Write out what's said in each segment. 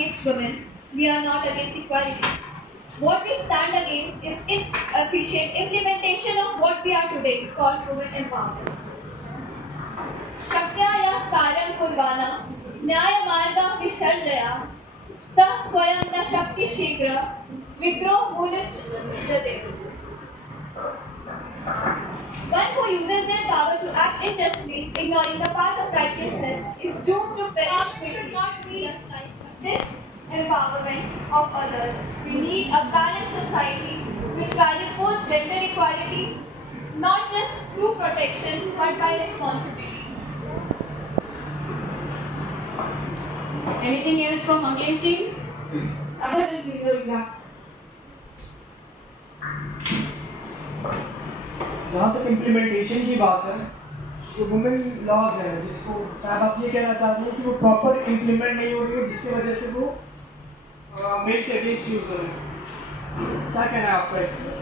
against women. We are not against equality. What we stand against is inefficient implementation of what we are today called women empowerment. शक्याया कार्यं कुर्वाणा न्यायमार्गं विसर्जया स स्वयं न शक्ति शीघ्र विद्रोह मूलच्युते. One who uses their power to act unjustly, ignoring the path of righteousness, is doomed to perish. We should not be this empowerment of others. We need a balanced society which values both gender equality, not just through protection but by responsibilities. Anything else from Mangesh team? Abha will give your example. जहाँ तक implementation की बात है, जो women laws है, जिसको शायद आप ये कहना चाहते हैं कि वो प्रॉपर इम्प्लीमेंट नहीं हो रही है, जिसकी वजह से वो मेल के अगेंस्ट यूज हो रहे हैं. क्या कहना है आपका इसमें?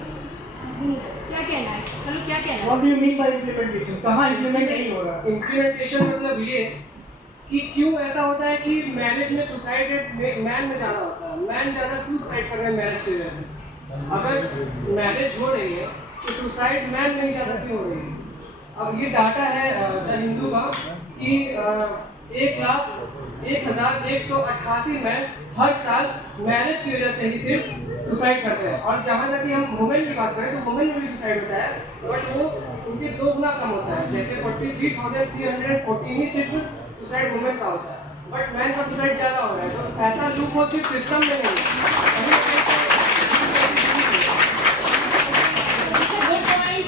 क्या कहना है? चलो क्या कहना है? What do you mean by implementation? कहाँ इम्प्लीमेंट नहीं हो रहा? इम्प्लीमेंटेशन मतलब ये कि क्यों ऐसा होता है कि मैरिज में सुसाइड रेट मैन में ज़्यादा होता है. मैन ज़्यादा क्यों सुसाइड कर रहे हैं मैरिज की वजह से? अगर मैरिज हो रही है तो सुसाइड मैन में ज़्यादा क्यों हो रही है? अब ये डाटा है द हिंदू का कि 1,01,188 मैन हर साल मैरिज की वजह से ही सिर्फ सुसाइड करते हैं. और जहाँ तक कि हम वुमेन की बात करें तो वुमेन में भी सुसाइड होता है, बट वो उनके 2 गुना कम होता है. जैसे 43,314 ही सिर्फ सुसाइड वुमेन का होता है, बट मैन का सुसाइड ज़्यादा हो रहा है. तो ऐसा लूप हो सिर्फ सिस्टम में नहीं है.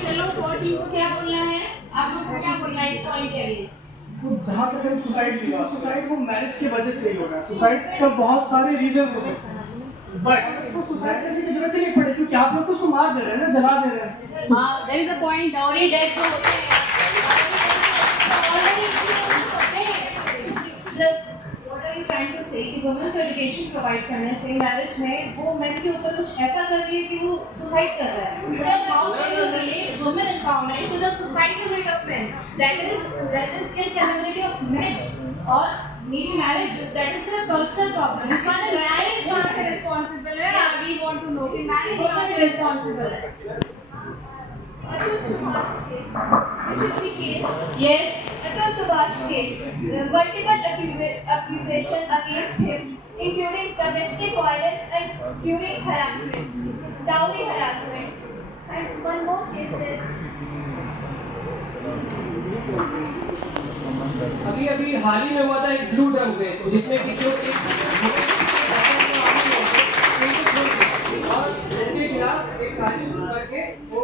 चलो 14 को क्या बोलना है? आप लोग को क्या बोलना है इस पॉइंट के लिए? जहाँ तक है सुसाइड वो मैरिज की वजह से ही हो रहा है. सुसाइड का बहुत सारे रीजन होते हैं, बट तो सुसाइड करने की जरूरत ही नहीं पड़ेगी क्योंकि आप लोग तो उसको मार दे रहे हैं ना, जला दे रहे हैं. हाँ, there is a point. Dowry death जो होते हैं What are you trying to say कि वुमेन को एजुकेशन प्रोवाइड करने से मैरिज में वो मेन के ऊपर कुछ ऐसा कर रही है कि वो सुसाइड कर रहा है. So how can you relate women empowerment to the societal rate of sin? That is incapability of men or maybe marriage. That is the personal problem. You can't marriage कहाँ से responsible है? We want to know कि marriage कहाँ से responsible है? Atul Subhash case. This is the case. Yes. Atul Subhash case. Multiple accusation against him, including domestic violence and during harassment, dowry harassment, and one more case is. अभी हाल ही में हुआ था एक blue drum case जिसमें कि जो और उनके खिलाफ एक साजिश करके तो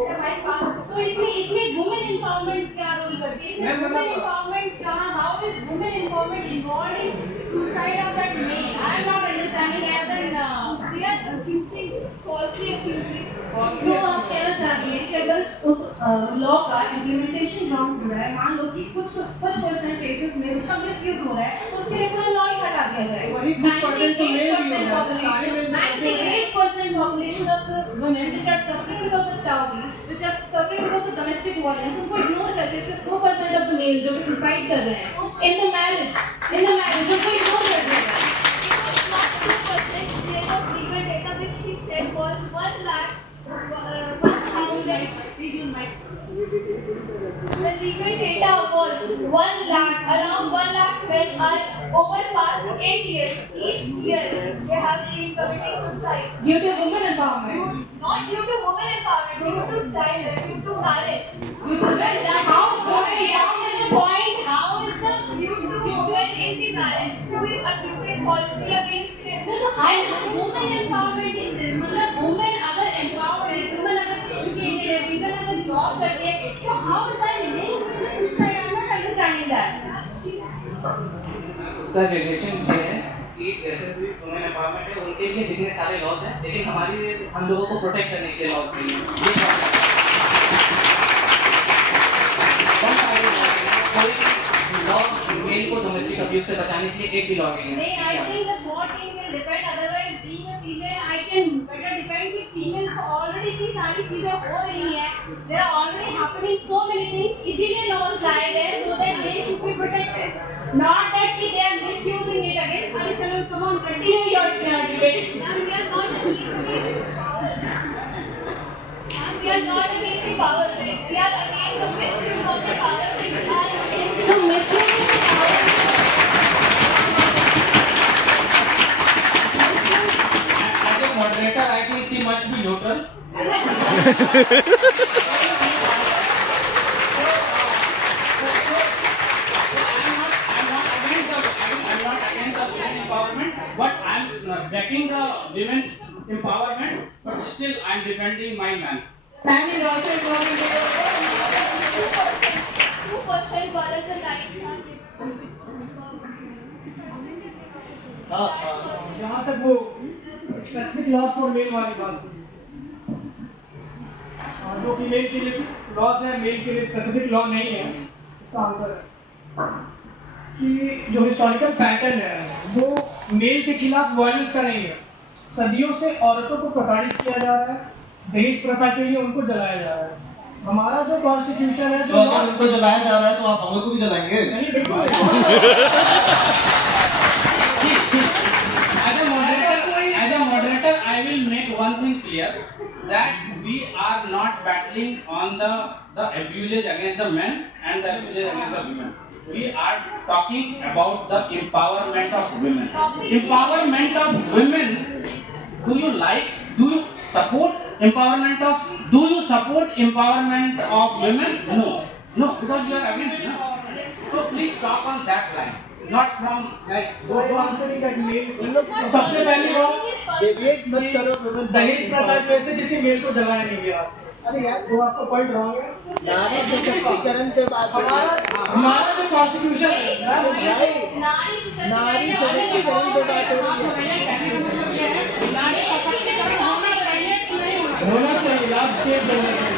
इसमें वुमेन एम्पावरमेंट क्या रोल करती है? वुमेन एम्पावरमेंट कहाँ? How is women empowerment involved in suicide of that male? I am not understanding as an They are accusing, falsely accusing. So आप कहना चाह रही हैं कि अगर उस लॉ का इम्प्लीमेंटेशन रॉन्ग हो रहा है, मान लो कि कुछ परसेंट केसेस में उसका मिसयूज हो रहा है, तो उसके लिए पूरा लॉ ही हटा दिया जाए. 98% population of the women which are suffering because of dowry, which are suffering because of domestic violence, उनको इग्नोर करके सिर्फ 2% of the male जो सुसाइड कर रहे हैं in the marriage उनको इग्नोर कर दिया जाए. Not 2%. There was legal data which he said was 1 lakh. 1,000. The legal data was 1 lakh. Around 1 lakh men are over past 8 years. Each year they have been committing suicide. Due to women empowerment. Not due to women empowerment. Due to child. Due to marriage. Due to marriage. How is the point? How is the due to women in the marriage who is accusing falsely against him? And women empowerment is this. मतलब women अगर empowered है, women अगर educated है, women अगर job करती है, so how is that linked to suicide? I'm not understanding that. उसका relation ये है कि जैसे भी वुमेन एम्पावरमेंट है उनके लिए कितने सारे लॉज हैं, लेकिन हम लोगों को प्रोटेक्ट करने के लिए लॉज नहीं है. लॉ मेल को डोमेस्टिक अब्यूज से बचाने के लिए एक भी लॉ नहीं है. नहीं, I think the thought will depend. Otherwise, being a female, I can better depend कि females को already इतनी सारी चीजें हो रही हैं. There are already happening so many things. इसीलिए laws लाए गए so that they should be protected. Not that कि they are misusing it against. अरे चलो, come on, continue. continue your debate. We are not against empowerment. We are against the misuse of the power which are So misuse of power. As a moderator, I think she must be neutral. I'm not against the women empowerment, but I'm backing the women empowerment, but still I'm defending my man's. Man is also empowerment. 2% वाला जो line था जहाँ तक वो specific laws for male वाली बात थी, जो फीमेल के लिए लॉज है, मेल के लिए स्पेसिफिक लॉ नहीं है, इसका आंसर है कि जो हिस्टोरिकल पैटर्न है वो मेल के खिलाफ वायलेंस का नहीं है। सदियों से औरतों को प्रताड़ित किया जा रहा है, दहेज प्रथा के लिए उनको जलाया जा रहा है। हमारा जो कॉन्स्टिट्यूशन है, तो अगर उनको जलाया जा रहा है तो आप हम लोग को भी जलाएंगे? नहीं, बिल्कुल As a moderator, I will make one thing clear that we are not battling on the abuse against the men and the abuse against the women. We are talking about the empowerment of women. Empowerment of women. Do you support empowerment of? Do you support empowerment of women? No, because you are against. No? So please talk on that line. Not from like सबसे पहली बात debate मत करो। दहेज प्रथा की वजह से किसी मेल को जलाया नहीं गया। अरे यार, वो आपका पॉइंट रॉन्ग है। नारी सशक्तिकरण पे बात हमारा जो कॉन्स्टिट्यूशन है, नारी सशक्तिकरण पे बात हो रही है। होना चाहिए, लाभ स्टेट होना चाहिए।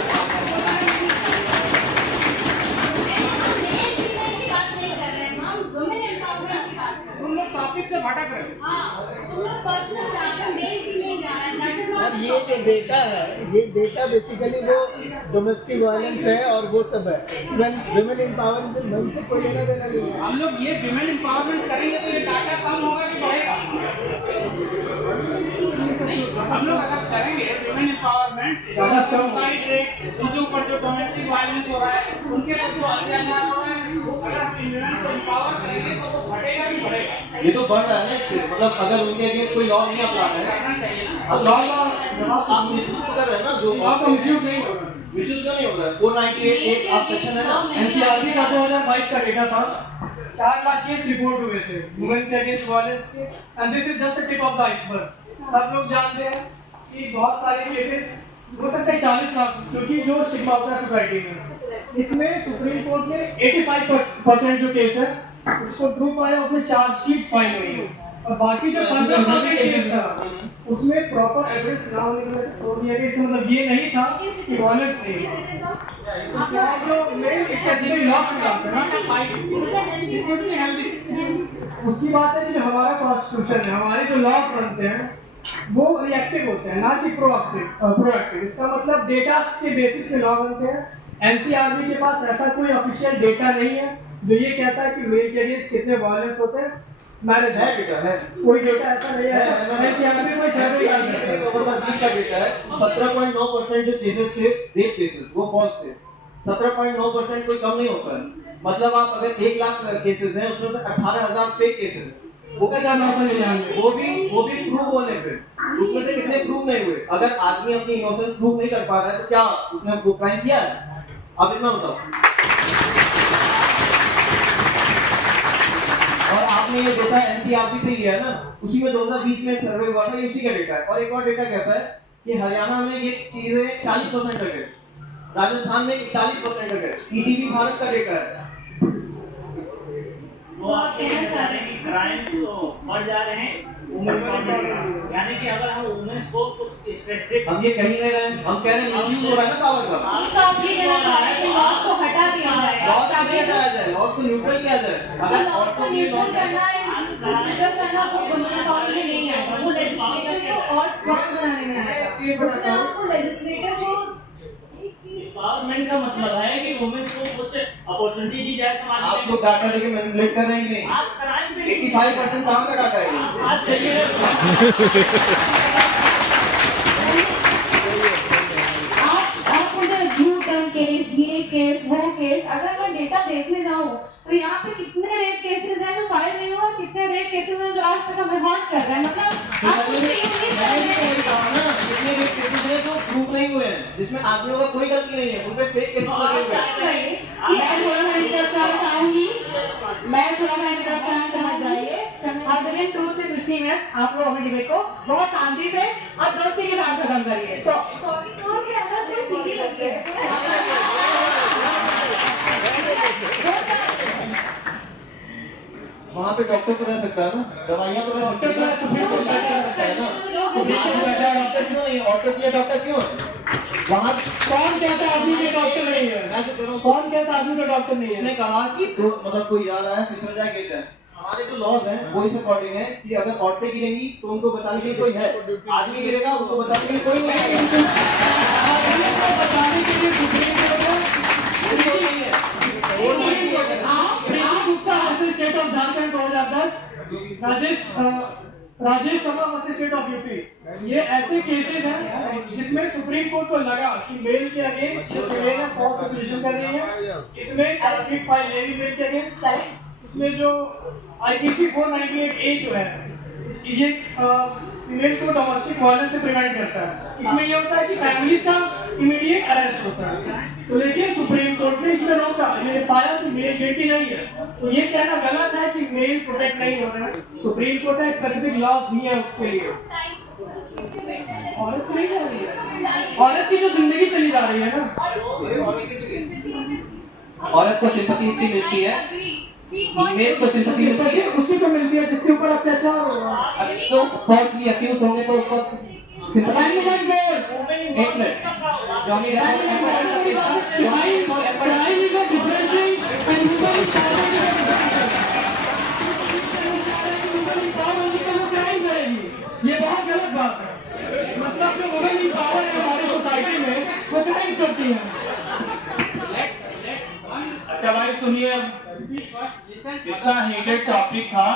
टॉपिक से भटक रहे हो। और ये जो डेटा है, ये डेटा बेसिकली वो डोमेस्टिक वायलेंस है और वो सब है। वुमेन एम्पावरमेंट से मन से कोई लेना देना नहीं है। हम लोग ये विमेन एम्पावरमेंट करेंगे तो ये डाटा कम होगा कि बढ़ेगा? हम लोग अगर करेंगे विमेन एम्पावरमेंट, सुसाइड रेट, उनके ऊपर जो डोमेस्टिक वायलेंस हो रहा है, उनके ऊपर जो अत्याचार हो रहा है, अगर विमेन को एम्पावर करेंगे तो वो घटेगा कि बढ़ेगा? ये तो बढ़ रहा है ना इससे, मतलब अगर उनके अगेंस्ट कोई लॉ नहीं अपना है, अब लॉ आप मिसयूज कर रहे हैं ना, जो आपका मिसयूज नहीं होगा, मिसयूज का नहीं होगा। 498 आप सेक्शन है ना, एनसीआरबी का 2022 का डेटा था, 4 लाख केस रिपोर्ट हुए थे वुमेन के अगेंस्ट वायलेंस के, and this is just a tip of the iceberg. सब लोग जानते हैं कि बहुत सारे केसेस हो सकते हैं 40 लाख, क्योंकि जो स्टिग्मा होता है सोसाइटी में, इसमें सुप्रीम कोर्ट ने 85% जो केस है उसको प्रूव आया, उसमें चार्जशीट फाइल हुई है, और बाकी जो 15% केस था उसमें प्रॉपर एविडेंस ना होने की वजह से छोड़ दिया गया। इसका मतलब ये नहीं था कि वायलेंस नहीं है। जो मेन स्पेसिफिक लॉ की बात है ना, उसकी बात है कि जो हमारा कॉन्स्टिट्यूशन है, हमारे जो लॉज बनते हैं वो रिएक्टिव होते हैं, ना कि प्रोएक्टिव। इसका मतलब डेटा के बेसिस पे लॉ बनते हैं। एनसीआरबी के पास ऐसा कोई ऑफिशियल डेटा नहीं है जो ये कहता है कि मेल के अगेंस्ट कितने वायलेंस होते हैं। मैरिज है डेटा है, कोई डेटा ऐसा नहीं है। एनसीआरबी कोई सर्वे नहीं करता। 2020 का डेटा है, 17.9% जो केसेस थे रेप केसेस वो फॉल्स थे। 17.9% कोई कम नहीं होता है। मतलब आप अगर 1 लाख केसेस हैं उसमें से 18,000 फेक केसेस हैं, वो कैसा नाम नहीं जाएंगे, वो भी प्रूव होने पे उसमें से कितने प्रूव नहीं हुए। अगर आदमी अपनी इनोसेंस प्रूव नहीं कर पा रहा है तो क्या उसने वो क्राइम किया है? आप इतना बताओ। और आपने ये डेटा एनसीआरबी से लिया है ना, उसी में 2020 में सर्वे हुआ था, ये उसी का डेटा है। और एक और डेटा कहता है कि हरियाणा में ये चीजें 40% तक है, राजस्थान में 41% तक है। ईटीवी भारत का डेटा है। वो आप कहना चाह रहे हैं कि क्राइम्स तो बढ़ जा रहे हैं, यानी कि अगर हम वुमेन्स को कुछ स्पेसिफिक, हम ये कह नहीं रहे हैं, हम कह रहे हैं मिसयूज हो रहा है ना पावर का। तो आप ये कहना चाह रहे हैं कि लॉज को हटा दिया जाए, लॉज को हटाया जाए, लॉज को न्यूट्रल किया जाए। अगर लॉज को न्यूट्रल करना वो वुमेन एम्पावरमेंट में नहीं आएगा, वो लेजिस्लेटिव को और स्ट्रॉन्ग बनाने में आएगा। उसमें आपको लेजिस्लेटिव को एम्पावरमेंट का मतलब है कि वुमेन्स को कुछ अपॉर्चुनिटी दी जाए समाज में। आप तो डाटा लेके मैनिपुलेट कर रहे हैं नहीं। आप क्राइम पे 85% कहाँ का डाटा है? आज चलिए आप मुझे ब्लू टर्म केस, ये केस, वो केस, अगर मैं डेटा देखने जाऊँ तो यहाँ पे कितने रेप केसेस हैं जो फाइल नहीं हुआ, कितने रेप केसेस हैं जो आज तक हमें हॉट कर रहे हैं। मतलब आप मुझे ये नहीं कर रहे हैं। कितने रेप केसेस हैं जो प्रूफ नहीं हुए हैं, जिसमें आदमियों का कोई गलती नहीं है, उन पे फेक केसेस लगे हुए हैं। मैं थोड़ा इंटरप्ट करना चाहिए। आप देखिए 2 से 3 मिनट आप लोग अपने डिबेट को बहुत शांति से और दोस्ती के साथ खत्म करिए। तो के अंदर कोई सीढ़ी लगी है। वहाँ पे डॉक्टर तो रह सकता है ना, दवाइयाँ तो रह सकती है ना, रह सकता है ना। डॉक्टर क्यों नहीं है? ऑटो के लिए डॉक्टर क्यों है? वहाँ कौन कहता है आदमी के डॉक्टर नहीं है? मैं जो कह रहा हूँ, कौन कहता है आदमी का डॉक्टर नहीं है? उसने कहा कि तो मतलब कोई जा रहा है, फिसल जाए, गिर जाए। हमारे जो लॉज हैं वो इस अकॉर्डिंग है कि अगर औरतें गिरेंगी तो उनको बचाने के लिए कोई है, आदमी गिरेगा उसको बचाने के लिए कोई नहीं है। बचाने के लिए सुप्रीम कोर्ट नहीं है। State of Jharkhand 2010, Rajesh Sharma versus state of UP. ये ऐसे केसेस हैं जिसमें सुप्रीम कोर्ट को लगा कि मेल के अगेंस्ट जो फीमेल है फॉल्स एक्यूजेशन कर रही है, इसमें चार्जशीट फाइल लेगी मेल के अगेंस्ट। इसमें जो आईपीसी 498A जो है ये फीमेल को डोमेस्टिक वायलेंस से प्रिवेंट करता है। इसमें ये होता है कि फैमिलीज का इमीडिएट अरेस्ट होता है। तो लेकिन सुप्रीम कोर्ट ने इसमें रोका, ये पाया कि मेल गिल्टी नहीं है। तो ये कहना गलत है कि मेल प्रोटेक्ट नहीं हो रहा है। सुप्रीम कोर्ट ने स्पेसिफिक लॉज दिए हैं उसके लिए। औरत नहीं जा रही है, औरत की जो जिंदगी चली जा रही है ना, औरत को सिंपैथी इतनी मिलती है, फीमेल को सिंपैथी मिलती है, उसी को मिलती है जिसके ऊपर अत्याचार हो रहा है। अभी तो फॉल्सली अक्यूज होंगे तो उसको सिंपैथी एक मिनट जॉनी ये बहुत गलत बात है। मतलब जो वुमेन की पावर है हमारी सोसाइटी में वो क्राइम करती है। अच्छा भाई सुनिए, इतना हीटेड टॉपिक था,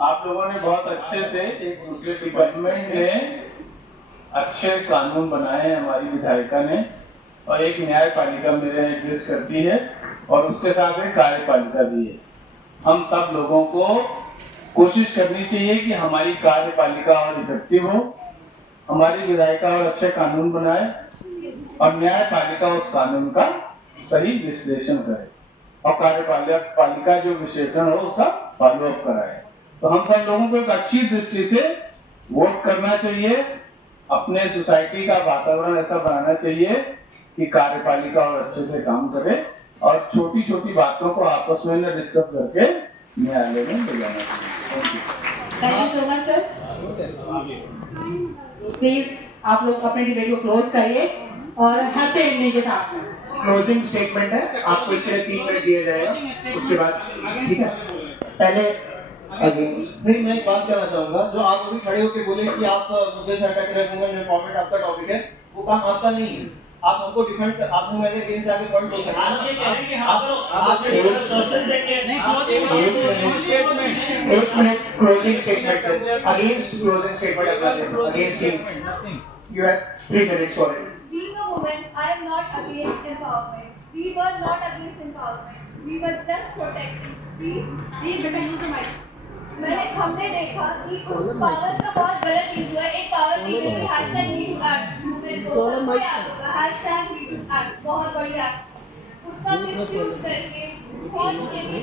आप लोगों ने बहुत अच्छे से एक दूसरे की गवर्नमेंट ने अच्छे कानून बनाए, हमारी विधायिका ने, और एक न्यायपालिका मेरे एग्जिस्ट करती है और उसके साथ एक कार्यपालिका भी है। हम सब लोगों को कोशिश करनी चाहिए कि हमारी कार्यपालिका और इफेक्टिव हो, हमारी विधायिका और अच्छे कानून बनाए और न्यायपालिका उस कानून का सही विश्लेषण करे और कार्यपालिका जो विश्लेषण हो उसका फॉलो अप कराए। तो हम सब लोगों को एक अच्छी दृष्टि से वोट करना चाहिए, अपने सोसाइटी का वातावरण ऐसा बनाना चाहिए कि कार्यपालिका और अच्छे से काम करे और छोटी छोटी बातों को आपस में न डिस्कस करके न्यायालय में ले जाना चाहिए। Thank you so much sir. Please आप लोग अपने डिबेट को क्लोज करिए और हैप्पी एंडिंग के साथ। क्लोजिंग स्टेटमेंट है, आपको इसके लिए 3 मिनट दिए जाएगा, उसके बाद ठीक है। पहले नहीं, मैं एक बात कहना चाहूंगा, जो आप अभी खड़े होकर बोले कि आप मुद्दे से अटैक रहे, वुमेन एम्पावरमेंट आपका टॉपिक है, वो काम आपका नहीं है। आप हमको डिफेंड, आप मेरे अगेंस्ट आके पॉइंट हो सकते आप ये कह रहे हैं कि हैं। आप सोशल देंगे, एक minute closing statement sir, against closing statement against him, you have 3 minutes for it. Being a woman, I am not against empowerment. We were not against empowerment. We were just protecting. हमने देखा कि उस power का बहुत गलत use हुआ है। एक पावर की गई #MeTooAct मूवमेंट को #MeTooAct बहुत बड़ी एक्ट, उसका मिसयूज करके बहुत चीजें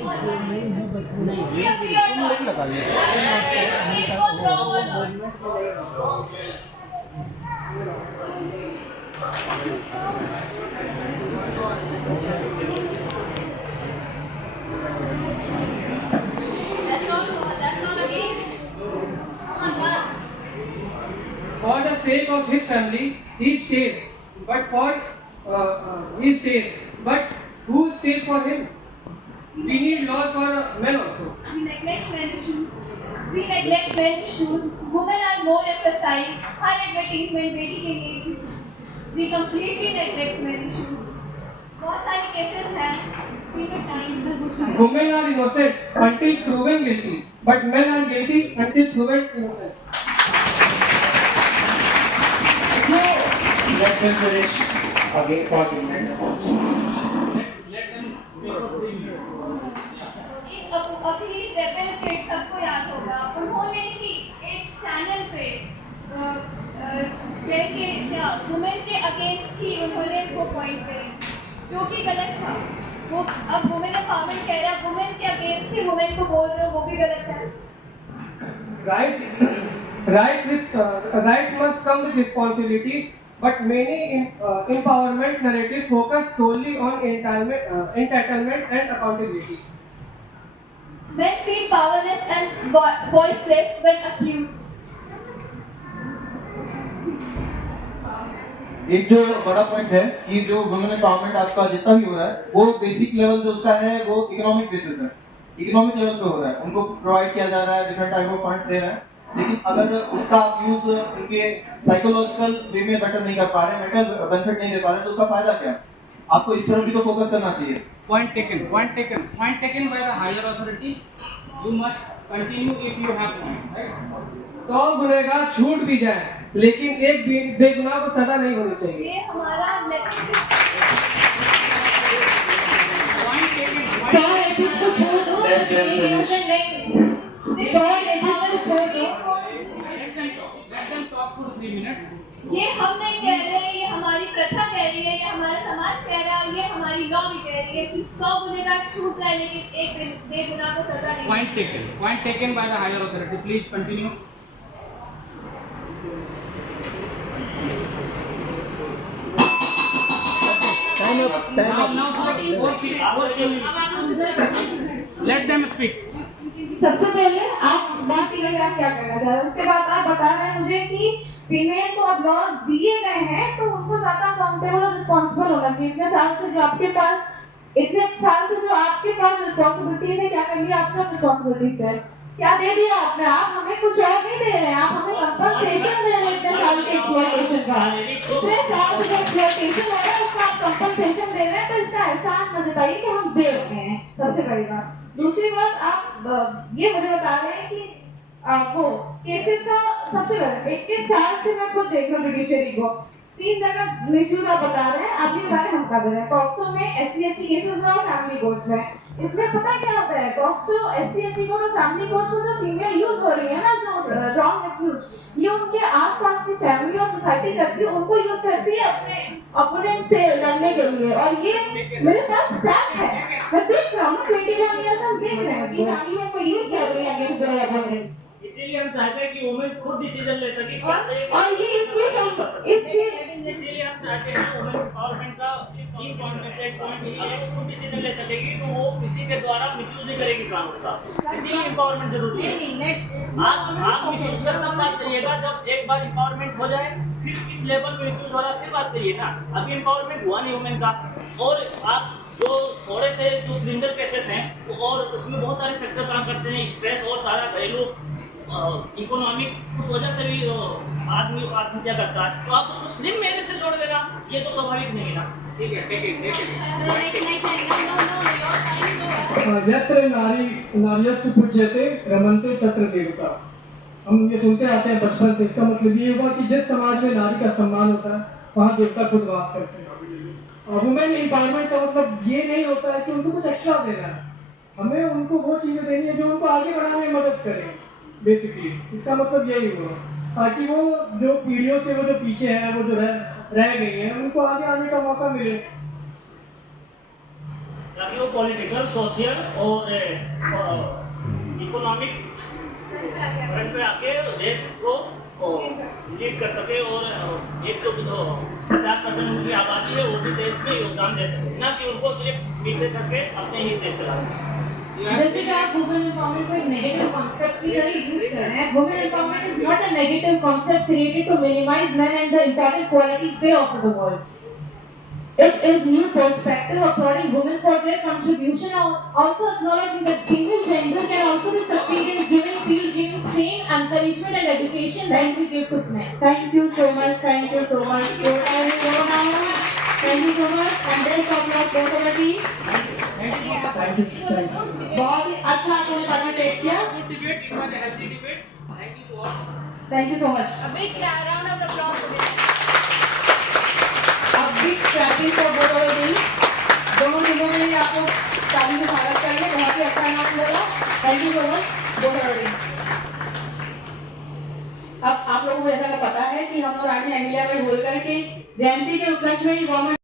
For the sake of his family, he stays. But for he stays. But who stays for him? We need laws for men also. We neglect men's issues. Women are more emphasized. Her advertisement बेटी के लिए भी. We completely neglect men's issues. बहुत सारे cases हैं। Women are innocent until proven guilty, but men are guilty until proven innocent. Let them finish again 40 minutes. अभी rebel kid सबको याद होगा, उन्होंने ही एक चैनल पे क्या वुमेन के अगेंस्ट ही उन्होंने वो पॉइंट करे, जो कि गलत था। वो अब वुमेन एम्पावरमेंट कह रहा है, वुमेन के अगेंस्ट ही वुमेन को बोल रहे हो, वो भी गलत है। Rights must come with responsibilities, but many empowerment narratives focus solely on entitlement and accountability. Men feel powerless and voiceless when accused. एक जो बड़ा पॉइंट है कि जो वुमेन एम्पावरमेंट आपका जितना भी हो रहा है वो बेसिक लेवल जो उसका है वो इकोनॉमिक बेसिस है, इकोनॉमिक लेवल पे हो रहा है, उनको प्रोवाइड किया जा रहा है, डिफरेंट टाइप ऑफ फंड्स दे रहे हैं, लेकिन अगर उसका आप यूज उनके साइकोलॉजिकल वे में बेटर नहीं कर पा रहे, मेंटल बेनिफिट नहीं दे पा रहे, तो उसका फायदा क्या है? आपको इस तरफ भी तो फोकस करना चाहिए। Point taken by the higher authority. You must continue if you have points, right? 100 गुनहगार छूट भी जाए, लेकिन एक बेगुनाह को सजा नहीं होनी चाहिए। ये हमारा Point taken. इसको छोड़ दो, Let them talk for 3 minutes. ये हम नहीं कह रहे, ये हमारी प्रथा कह रही है, ये हमारा समाज कह रहा है, ये हमारी लॉ भी कह रही है कि 100 गुनहगार छूट जाए लेकिन एक बेगुनाह को सजा नहीं। Point taken by the higher authority. Please continue. Now 4 Let them speak. सबसे पहले आप बात करिए आप क्या करना चाह रहे हैं, उसके बाद आप बता रहे हैं मुझे कि फीमेल को अब लॉ दिए गए हैं तो उनको ज्यादा अकाउंटेबल और रिस्पॉन्सिबल होना चाहिए। इतने साल से जो आपके पास रिस्पॉन्सिबिलिटीज है, क्या कर लिया आपने रिस्पॉन्सिबिलिटीज है, क्या दे दिया आपने? आप हमें कुछ और नहीं दे रहे हैं, आप हमें कंपनसेशन दे रहे हैं। इतने साल के एक्सप्लॉयटेशन का, इतने साल से एक्सप्लॉयटेशन हो रहा है उसका आप कंपनसेशन दे रहे हैं, तो इसका एहसास मुझे बताइए कि हम दे रहे हैं। सबसे पहली बात। दूसरी बात, आप ये मुझे बता रहे हैं कि वो केसेस का सबसे पहले 21 साल से मैं खुद देख रहा हूँ जुडिशरी को, 3 जगह मिसयूज आप बता रहे हैं, आप ये बता रहे हैं हम कर रहे हैं। पॉक्सो में SC/ST केसेस में और फैमिली कोर्ट्स में, इसमें पता क्या होता है, पॉक्सो SC/ST कोर्ट और फैमिली कोर्ट्स में जो फीमेल यूज हो रही है ना, जो रॉन्ग एक्यूज, ये उनके आसपास की फैमिली और सोसाइटी करती है, उनको यूज करती है अपने ओपोनेंट से लड़ने के लिए। और ये मेरे पास फैक्ट है, मैं देख रहा हूँ 21 ईयर से देख रहे हैं कि फैमिली को यूज कर रही है अगेंस्ट देयर ओपोनेंट। इसीलिए हम चाहते हैं कि वुमेन खुद डिसीजन ले सके क्या सही है, और ये इसीलिए हम चाहते हैं वुमेन एम्पावरमेंट का 3 पॉइंट में से एक पॉइंट यही है कि खुद डिसीजन ले सकेगी, तो वो किसी के द्वारा मिसयूज नहीं करेगी कानून का। इसीलिए एम्पावरमेंट जरूरी है। आप मिसयूज करना बात करिएगा, जब एक बार एम्पावरमेंट हो जाए फिर किस लेवल पे मिसयूज हो रहा है फिर बात करिए ना। अभी एम्पावरमेंट हुआ नहीं वुमेन का, और आप जो थोड़े से जो क्रिमिनल केसेस हैं और उसमें बहुत सारे फैक्टर काम करते हैं, स्ट्रेस और सारा घरेलू इकोनॉमिक, उस वजह से भी आदमी आत्महत्या करता है, तो आप उसको स्लिम मैरिज से जोड़ देना, ये तो स्वाभाविक नहीं है ना। ठीक है, टेक इट। यत्र नार्यस्तु पूज्यते रमन्ते तत्र देवता। हम ये सुनते आते हैं बचपन से, इसका मतलब ये हुआ कि जिस समाज में नारी का सम्मान होता है वहाँ देवता खुद वास करते हैं। वुमेन एम्पावरमेंट का मतलब ये नहीं होता है कि उनको कुछ एक्स्ट्रा देना है, हमें उनको वो चीज़ें देनी है जो उनको आगे बढ़ाने में मदद करें। बेसिकली इसका मतलब यही हुआ, ताकि वो जो पीढ़ियों से वो जो पीछे हैं, वो जो रह गई हैं, उनको आगे आने का मौका मिले, ताकि वो पॉलिटिकल, सोशल और इकोनॉमिक फ्रंट पे आके देश को लीड कर सके, और एक जो 50% उनकी आबादी है वो भी देश में योगदान दे सके, ना कि उनको सिर्फ पीछे करके अपने ही देश चलाए। जैसे कि आप वुमेन एम्पावरमेंट को एक नेगेटिव कॉन्सेप्ट की तरह यूज कर रहे हैं। Women empowerment is not a negative concept created to minimise men and the important qualities they offer the world. It is new perspective applauding women for their contribution, also acknowledging that female gender can also be superior, giving same encouragement and education that we give to men. Thank you so much. Your time is over now. Thank you so much and then for both of the team. बहुत ही अच्छा आप लोगों ने participate किया। Good debate, it was a healthy debate. Thank you to all. Thank you so much. A big round of applause for this. अब big clapping for both of the team. दोनों टीमों ने ही आपको ताली से स्वागत कर लिया, बहुत ही अच्छा नाम बोला। Thank you so much both of the team. अब आप लोगों को ऐसा पता है कि हम लोग रानी अहिल्याबाई होलकर के जयंती के उपलक्ष्य में